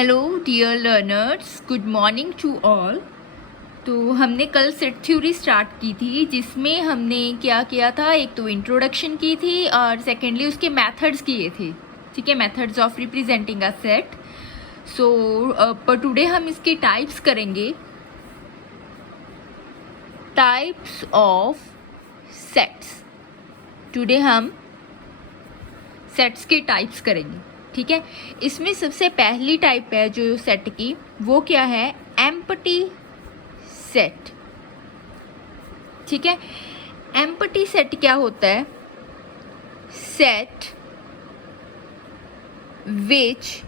Hello dear learners, good morning to all. तो हमने कल सेट थ्योरी स्टार्ट की थी, जिसमें हमने क्या किया था, एक तो इंट्रोडक्शन की थी और सेकेंडली उसके मेथड्स किए थे। ठीक है, methods of representing a set. So पर टुडे हम इसके टाइप्स करेंगे, टाइप्स ऑफ सेट्स। टुडे हम सेट्स के टाइप्स करेंगे। ठीक है, इसमें सबसे पहली टाइप है जो सेट की, वो क्या है, एम्प्टी सेट। ठीक है, एम्प्टी सेट क्या होता है, set which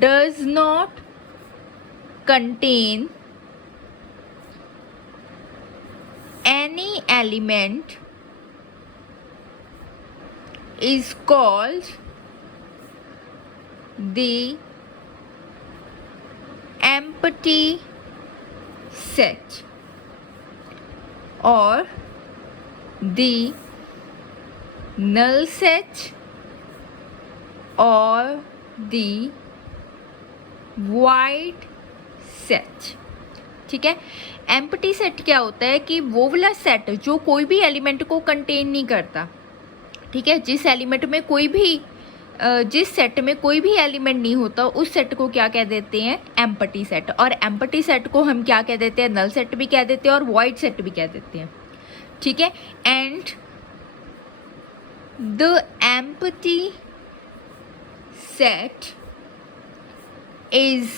does not contain any element is called the empty set or the null set or the void set। ठीक है, एम्प्टी सेट क्या होता है कि वो वाला सेट जो कोई भी एलिमेंट को कंटेन नहीं करता। ठीक है, जिस एलिमेंट में कोई भी जिस सेट में कोई भी एलिमेंट नहीं होता, उस सेट को क्या कह देते हैं, एम्प्टी सेट। और एम्प्टी सेट को हम क्या कह देते हैं, नल सेट भी कह देते हैं और वॉइड सेट भी कह देते हैं। ठीक है, and the empty set is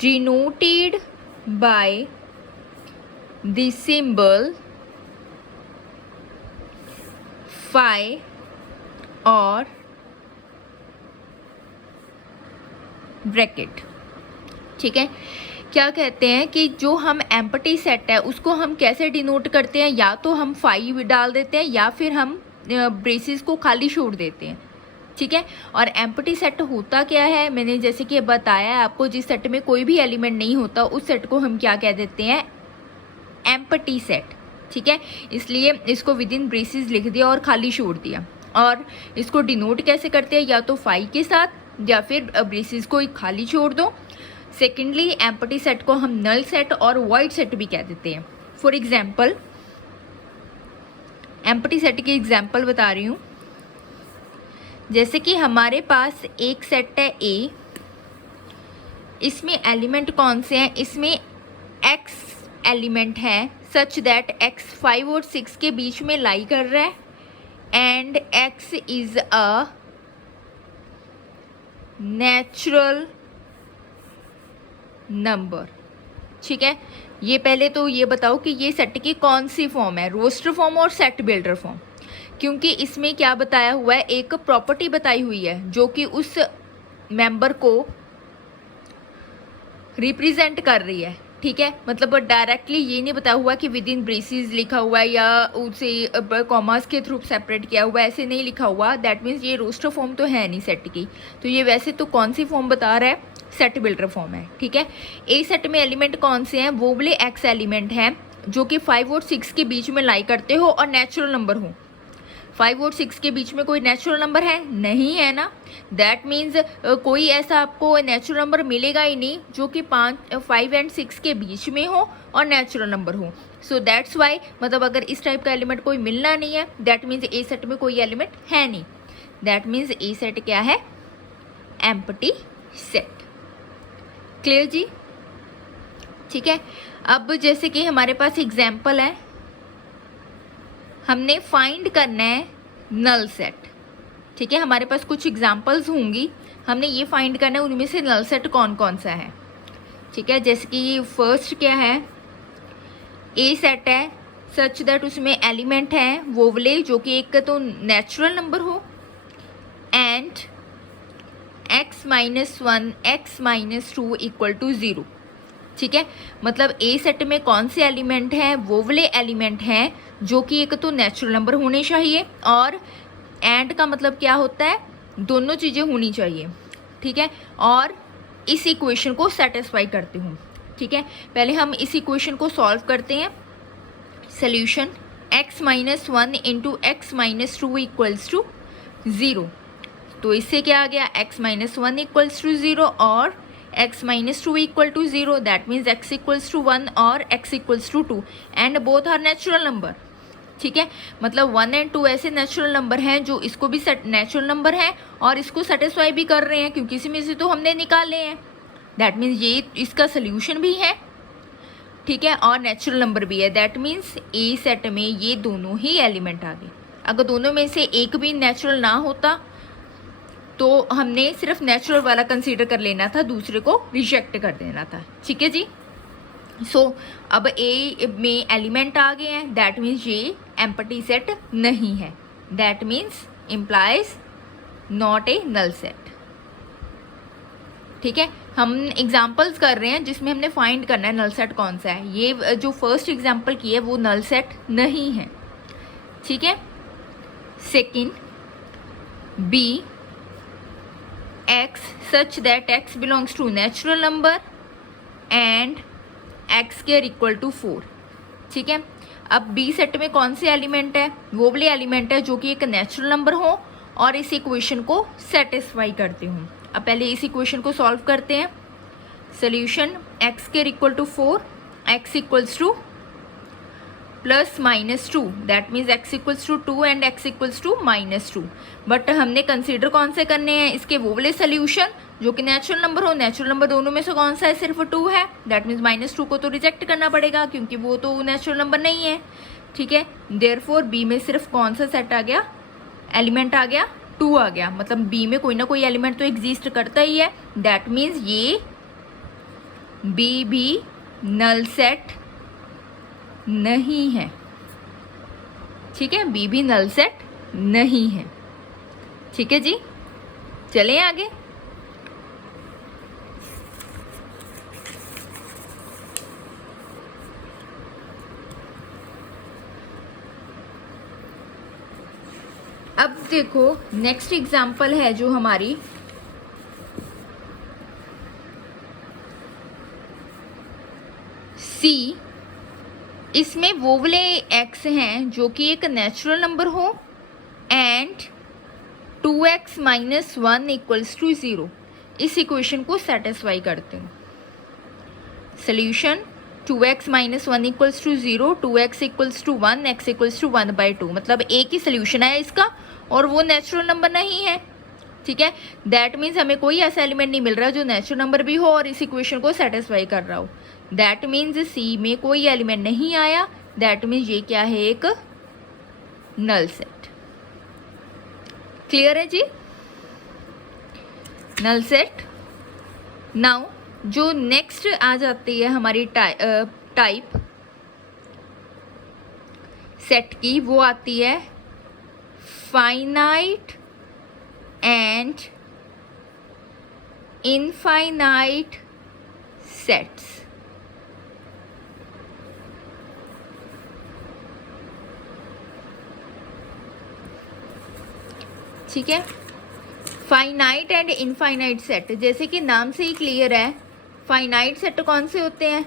denoted by the symbol phi और ब्रैकेट। ठीक है, क्या कहते हैं कि जो हम एम्प्टी सेट है उसको हम कैसे डिनोट करते हैं, या तो हम फाई डाल देते हैं या फिर हम ब्रेसेस को खाली छोड़ देते हैं। ठीक है, और एम्प्टी सेट होता क्या है, मैंने जैसे कि बताया है आपको, जिस सेट में कोई भी एलिमेंट नहीं होता उस सेट को हम क्या कह देते हैं, एम्प्टी सेट। ठीक है, इसलिए इसको विद इन ब्रेसेस लिख दिया और खाली छोड़ दिया। और इसको डिनोट कैसे करते हैं, या तो फाई के साथ या फिर ब्रेसेस को खाली छोड़ दो। सेकेंडली, एम्प्टी सेट को हम नल सेट और वॉइड सेट भी कह देते हैं। फॉर एग्जाम्पल, एम्प्टी सेट की एग्जाम्पल बता रही हूँ। जैसे कि हमारे पास एक सेट है ए, इसमें एलिमेंट कौन से हैं, इसमें एक्स एलिमेंट है सच दैट एक्स 5 और 6 के बीच में लाई कर रहा है, and x is a natural number. ठीक है, ये पहले तो ये बताओ कि ये सेट की कौन सी फॉर्म है, रोस्टर फॉर्म और सेट बिल्डर फॉर्म। क्योंकि इसमें क्या बताया हुआ है, एक प्रॉपर्टी बताई हुई है जो कि उस मेंबर को रिप्रेजेंट कर रही है। ठीक है, मतलब डायरेक्टली ये नहीं बताया हुआ कि विद इन ब्रेसेस लिखा हुआ है या उसे कॉमास के थ्रू सेपरेट किया हुआ है, ऐसे नहीं लिखा हुआ। दैट मीन्स ये रोस्टर फॉर्म तो है नहीं सेट की, तो ये वैसे तो कौन सी फॉर्म बता रहा है, सेट बिल्डर फॉर्म है। ठीक है, ए सेट में एलिमेंट कौन से हैं, वो वाले एक्स एलिमेंट हैं जो कि 5 और 6 के बीच में लाई करते हो और नेचुरल नंबर हो। 5 और 6 के बीच में कोई नेचुरल नंबर है, नहीं है ना। दैट मीन्स कोई ऐसा आपको नेचुरल नंबर मिलेगा ही नहीं जो कि 5 एंड 6 के बीच में हो और नेचुरल नंबर हो। सो दैट्स वाई, मतलब अगर इस टाइप का एलिमेंट कोई मिलना नहीं है, दैट मीन्स ए सेट में कोई एलिमेंट है नहीं। दैट मीन्स ए सेट क्या है, एम्प्टी सेट। क्लियर जी। ठीक है, अब जैसे कि हमारे पास एग्जाम्पल है, हमने फाइंड करना है नल सेट। ठीक है, हमारे पास कुछ एग्जांपल्स होंगी, हमने ये फाइंड करना है उनमें से नल सेट कौन कौन सा है। ठीक है, जैसे कि फर्स्ट क्या है, ए सेट है सच दैट उसमें एलिमेंट है वो वाले जो कि एक तो नेचुरल नंबर हो, and x-1 x-2 equal to 0। ठीक है, मतलब ए सेट में कौन से एलिमेंट हैं, वो वाले एलिमेंट हैं जो कि एक तो नेचुरल नंबर होने चाहिए, और एंड का मतलब क्या होता है, दोनों चीज़ें होनी चाहिए। ठीक है, और इस इक्वेशन को सेटिस्फाई करते हूँ। ठीक है, पहले हम इस इक्वेशन को सॉल्व करते हैं। Solution x-1 into x-2 equals to 0। तो इससे क्या आ गया, x माइनस 1 इक्वल्स टू 0 और x minus 2 equal to 0, that means x equals to 1 और x equals to 2 and both are natural number. ठीक है, मतलब 1 एंड 2 ऐसे नेचुरल नंबर हैं जो इसको भी नेचुरल नंबर है और इसको सेटिस्फाई भी कर रहे हैं, क्योंकि इसी में से तो हमने निकाले हैं। दैट मीन्स ये इसका सोल्यूशन भी है, ठीक है, और नेचुरल नंबर भी है। दैट मीन्स ए सेट में ये दोनों ही एलिमेंट आ गए। अगर दोनों में से एक भी नेचुरल ना होता तो हमने सिर्फ नेचुरल वाला कंसीडर कर लेना था, दूसरे को रिजेक्ट कर देना था। ठीक है जी। सो अब ए में एलिमेंट आ गए हैं, दैट मीन्स ये एम्प्टी सेट नहीं है। That means implies not a null set. ठीक है, हम एग्जाम्पल्स कर रहे हैं जिसमें हमने फाइंड करना है नल सेट कौन सा है। ये जो फर्स्ट एग्जाम्पल की है वो नल सेट नहीं है। ठीक है, second B x such that x belongs to natural number and x square equal to 4। ठीक है, अब बी सेट में कौन से एलिमेंट है, वो वाले एलिमेंट है जो कि एक नेचुरल नंबर हो और इस इक्वेशन को सेटिस्फाई करते हों। अब पहले इस इक्वेशन को सॉल्व करते हैं। Solution x square equal to 4, x equals to plus minus 2, that means x equals to 2 and x equals to minus 2। But हमने कंसीडर कौन से करने हैं, इसके वो वाले सोल्यूशन जो कि नेचुरल नंबर हो। नेचुरल नंबर दोनों में से कौन सा है, सिर्फ 2 है। दैट मीन्स माइनस 2 को तो रिजेक्ट करना पड़ेगा क्योंकि वो तो नेचुरल नंबर नहीं है। ठीक है, देयरफॉर बी में सिर्फ कौन सा सेट आ गया, एलिमेंट आ गया, 2 आ गया। मतलब बी में कोई ना कोई एलिमेंट तो एग्जिस्ट करता ही है। दैट मीन्स ये बी भी नल सेट नहीं है। ठीक है, बी भी नल सेट नहीं है। ठीक है जी, चलें आगे। अब देखो नेक्स्ट एग्जाम्पल है जो हमारी सी। इसमें वो वाले x हैं जो कि एक नेचुरल नंबर हो and 2x minus 1 equals to 0। इस इक्वेशन को सेटिस्फाई करते हैं। Solution 2x minus 1 equals to 0, 2x equals to 1, x equals to 1/2। मतलब एक ही सोल्यूशन है इसका और वो नेचुरल नंबर नहीं है। ठीक है, दैट मीन्स हमें कोई ऐसा एलिमेंट नहीं मिल रहा जो नेचुरल नंबर भी हो और इस इक्वेशन को सेटिस्फाई कर रहा हो। दैट मीन्स सी में कोई एलिमेंट नहीं आया। दैट मीन्स ये क्या है, एक नल सेट। क्लियर है जी, नल सेट। नाउ जो नेक्स्ट आ जाती है हमारी टाइप सेट की, वो आती है फाइनाइट एंड इनफाइनाइट सेट्स। ठीक है, फाइनाइट एंड इनफाइनाइट सेट, जैसे कि नाम से ही क्लियर है, फाइनाइट सेट कौन से होते हैं,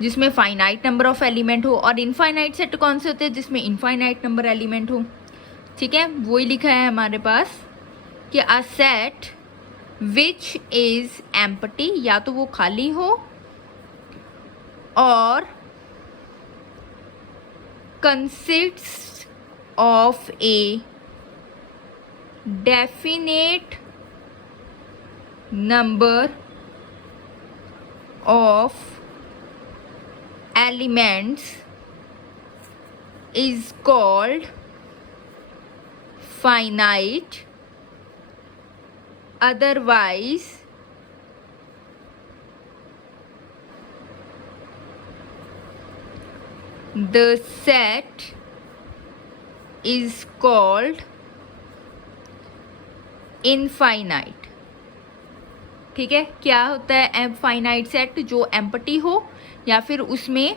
जिसमें फाइनाइट नंबर ऑफ एलिमेंट हो, और इनफाइनाइट सेट कौन से होते हैं, जिसमें इनफाइनाइट नंबर एलिमेंट हो। ठीक है, वही लिखा है हमारे पास कि a set which is empty, या तो वो खाली हो और consist of a definite number of elements is called finite, otherwise the set is called infinite. ठीक है, क्या होता है फाइनाइट सेट, जो एम्प्टी हो या फिर उसमें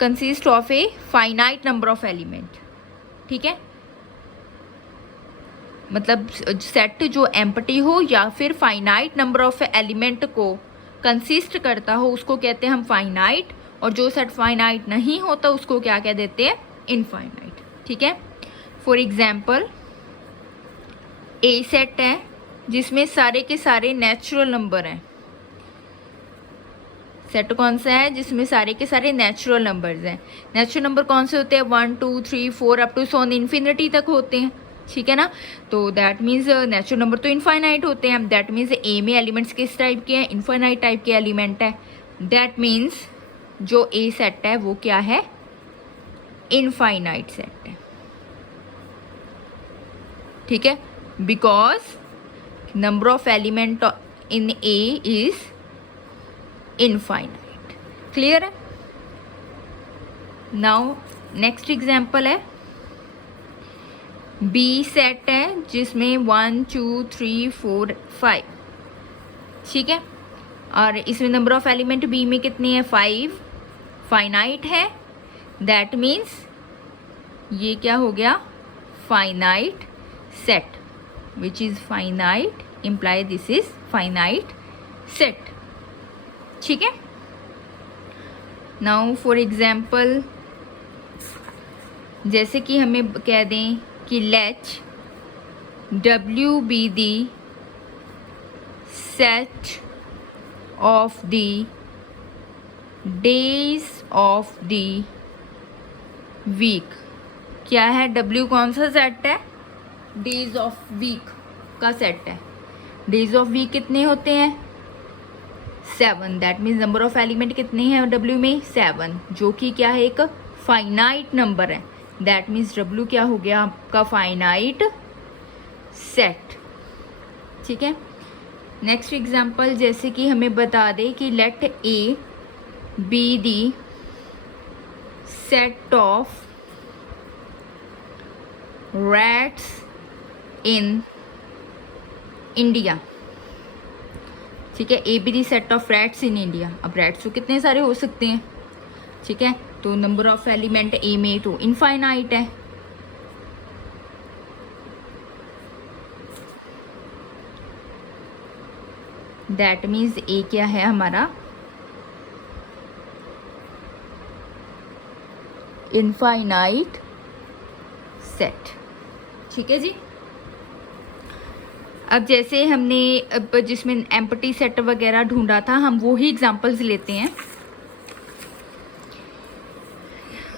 consist of a finite number of element. ठीक है, मतलब सेट जो एम्प्टी हो या फिर फाइनाइट नंबर ऑफ एलिमेंट को कंसिस्ट करता हो उसको कहते हैं हम फाइनाइट, और जो सेट फाइनाइट नहीं होता उसको क्या कह देते हैं, इनफाइनाइट, ठीक है। फॉर एग्जाम्पल ए सेट है जिसमें सारे के सारे नेचुरल नंबर हैं। सेट कौन सा है? जिसमें सारे के सारे नेचुरल नंबर्स हैं। नेचुरल नंबर कौन से होते हैं? 1 2 3 4 अप टू सॉन इन्फिनिटी तक होते हैं, ठीक है ना। तो दैट मीन्स नेचुरल नंबर तो इनफाइनाइट होते हैं। दैट मीन्स ए में एलिमेंट्स किस टाइप के हैं? इनफाइनाइट टाइप के एलिमेंट है। दैट मीन्स जो ए सेट है वो क्या है? इनफाइनाइट सेट है, ठीक है। Because number of element in A is infinite. Clear है? नाउ नेक्स्ट एग्जाम्पल है बी सेट है जिसमें 1 2 3 4 5, ठीक है। और इसमें नंबर ऑफ एलिमेंट बी में कितने हैं? 5, फाइनाइट है। दैट मीन्स ये क्या हो गया? Finite set, which is finite, imply this is finite set, ठीक है। नाउ फॉर एग्जाम्पल जैसे कि हमें कह दें कि let W be the set of the days of the week. क्या है? W कौन सा सेट है? डेज ऑफ वीक का सेट है। डेज ऑफ वीक कितने होते हैं? 7। That means number of element कितने हैं W में? 7, जो कि क्या है? एक फाइनाइट नंबर है। दैट मीन्स W क्या हो गया आपका? फाइनाइट सेट, ठीक है। नेक्स्ट एग्जाम्पल जैसे कि हमें बता दे कि let A be the set of rats in India, ठीक है। A be the set of rats in India. अब रैट्स तो कितने सारे हो सकते हैं, ठीक है। तो नंबर ऑफ एलिमेंट ए में तो इनफाइनाइट है। दैट मीन्स ए क्या है हमारा? इनफाइनाइट सेट, ठीक है जी। अब जैसे हमने जिसमें एम्प्टी सेट वगैरह ढूंढा था, हम वो ही एग्जांपल्स लेते हैं।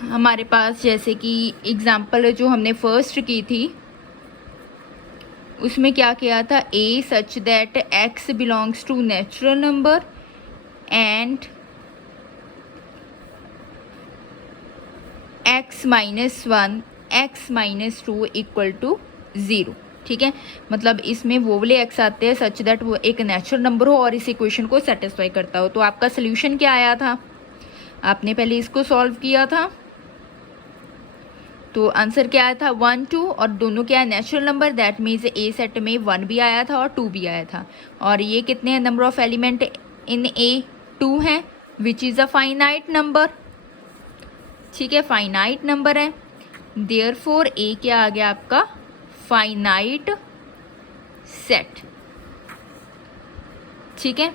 हमारे पास जैसे कि एग्जांपल जो हमने फर्स्ट की थी उसमें क्या किया था? A such that X belongs to natural number and x minus 1 x minus 2 equal to 0, ठीक है। मतलब इसमें वो वाले x आते हैं सच दैट वो एक नेचुरल नंबर हो और इस इक्वेशन को सेटिस्फाई करता हो। तो आपका सोल्यूशन क्या आया था? आपने पहले इसको सॉल्व किया था, तो आंसर क्या आया था? 1 2, और दोनों क्या है? Natural number. That means A set में 1 भी आया था और 2 भी आया था। और ये कितने हैं नंबर ऑफ एलिमेंट इन ए? 2 है, which is a finite number, ठीक है। फाइनाइट नंबर है। देयरफॉर ए क्या आ गया आपका? फाइनाइट सेट, ठीक है।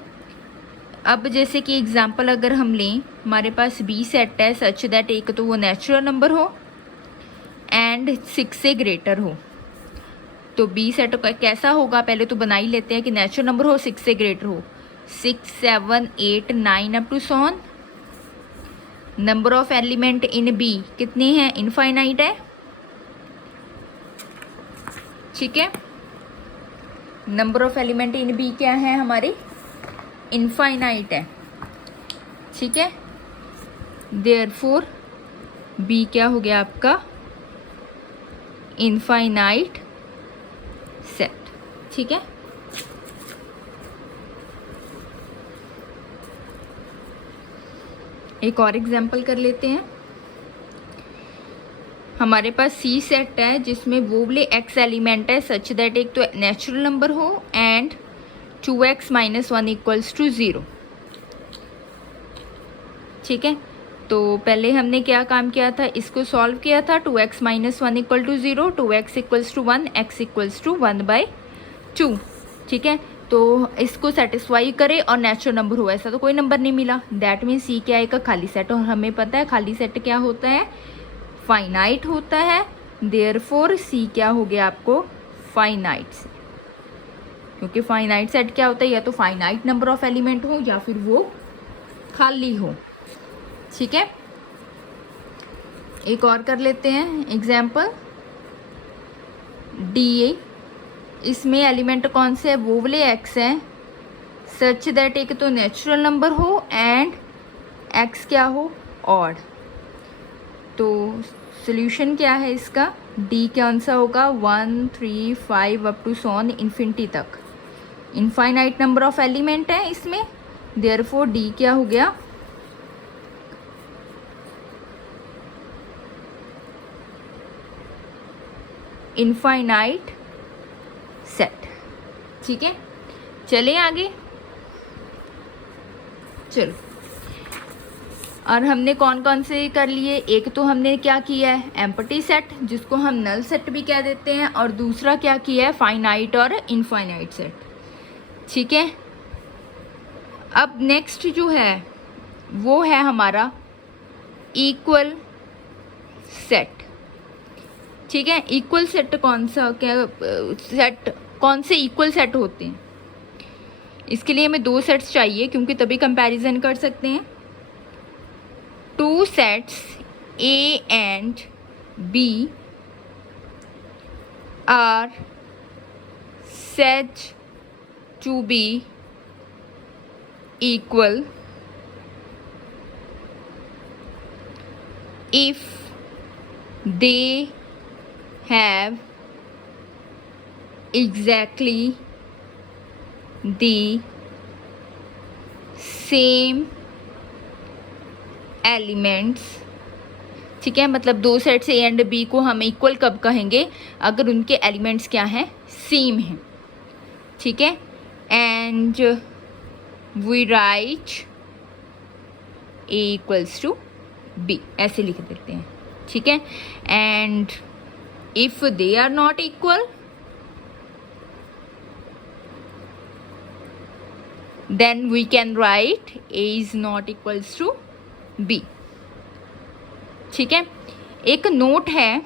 अब जैसे कि एग्जांपल अगर हम लें, हमारे पास बी सेट है सच दैट एक तो वो नेचुरल नंबर हो एंड 6 से ग्रेटर हो। तो बी सेट कैसा होगा? पहले तो बना ही लेते हैं कि नेचुरल नंबर हो, 6 से ग्रेटर हो। 6 7 8 9 up to so on. Number of element in B कितने हैं? इनफाइनाइट है, ठीक है। Number of element in B क्या है हमारे? इनफाइनाइट है, ठीक है। देयरफॉर बी क्या हो गया आपका? इनफाइनाइट सेट, ठीक है। एक और एग्जांपल कर लेते हैं। हमारे पास सी सेट है जिसमें वो वाले एक्स एलिमेंट है सच दैट एक तो नेचुरल नंबर हो and 2x minus 1 equals to 0, ठीक है। तो पहले हमने क्या काम किया था? इसको सॉल्व किया था। 2x minus 1 equal to 0, 2x equals to 1, x equals to 1/2, ठीक है। तो इसको सेटिस्फाई करे और नेचुरल नंबर हो, ऐसा तो कोई नंबर नहीं मिला। दैट मीन्स सी क्या है? एक खाली सेट, और हमें पता है खाली सेट क्या होता है? फाइनाइट होता है, देयरफॉर सी क्या हो गया आपको फाइनाइट सेट, क्योंकि फाइनाइट सेट क्या होता है, या तो फाइनाइट नंबर ऑफ एलिमेंट हो या फिर वो खाली हो। ठीक है, एक और कर लेते हैं एग्जाम्पल डी। इसमें एलिमेंट कौन से है, वो वाले एक्स हैं, सच दैट एक तो नेचुरल नंबर हो एंड एक्स क्या हो ऑड। तो सोल्यूशन क्या है इसका, डी कौन सा होगा 1 3 5 अप टू सॉन इन्फिनिटी तक, इनफाइनाइट नंबर ऑफ एलिमेंट है इसमें, देयरफॉर डी क्या हो गया इनफाइनाइट सेट। ठीक है, चले आगे। चलो, और हमने कौन कौन से कर लिए, एक तो हमने क्या किया है एम्प्टी सेट, जिसको हम नल सेट भी कह देते हैं, और दूसरा क्या किया है फाइनाइट और इनफाइनाइट सेट। ठीक है, अब नेक्स्ट जो है वो है हमारा इक्वल सेट। ठीक है, इक्वल सेट कौन सा, क्या सेट कौन से इक्वल सेट होते हैं, इसके लिए हमें 2 सेट्स चाहिए, क्योंकि तभी कंपैरिजन कर सकते हैं। 2 sets A and B are said to be equal if they have exactly the same elements. ठीक है, मतलब 2 सेट्स ए एंड बी को हम इक्वल कब कहेंगे, अगर उनके एलिमेंट्स क्या हैं सेम हैं। ठीक है, and we write A equals to B, ऐसे लिख देते हैं। ठीक है, and if they are not equal then we can write A is not equals to B. ठीक है, एक नोट है,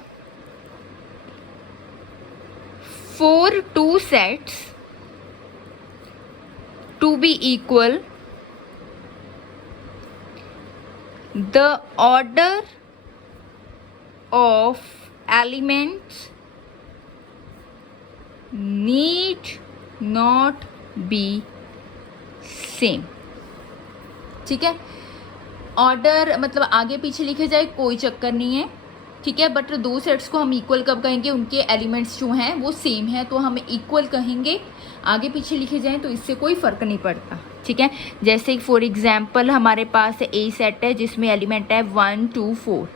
for 2 sets to be equal the order of elements need not be same. ठीक है, ऑर्डर मतलब आगे पीछे लिखे जाए कोई चक्कर नहीं है। ठीक है, बट 2 सेट्स को हम इक्वल कब कहेंगे, उनके एलिमेंट्स जो हैं वो सेम है तो हम इक्वल कहेंगे, आगे पीछे लिखे जाएं तो इससे कोई फ़र्क नहीं पड़ता। ठीक है, जैसे फॉर एग्जांपल हमारे पास ए सेट है जिसमें एलिमेंट है 1 2 4।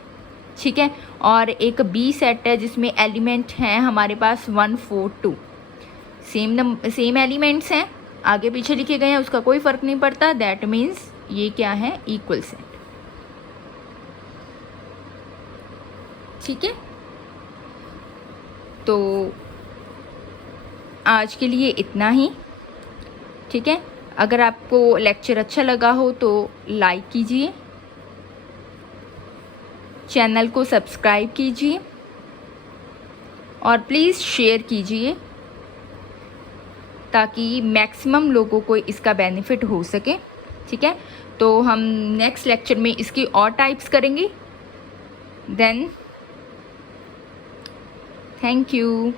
ठीक है, और एक बी सेट है जिसमें एलिमेंट हैं हमारे पास 1 4 2। सेम एलिमेंट्स हैं, आगे पीछे लिखे गए हैं, उसका कोई फ़र्क नहीं पड़ता। दैट मीन्स ये क्या है इक्वल सेट। ठीक है, तो आज के लिए इतना ही। ठीक है, अगर आपको लेक्चर अच्छा लगा हो तो लाइक कीजिए, चैनल को सब्सक्राइब कीजिए और प्लीज़ शेयर कीजिए ताकि मैक्सिमम लोगों को इसका बेनिफिट हो सके। ठीक है, तो हम नेक्स्ट लेक्चर में इसकी और टाइप्स करेंगे। Then thank you.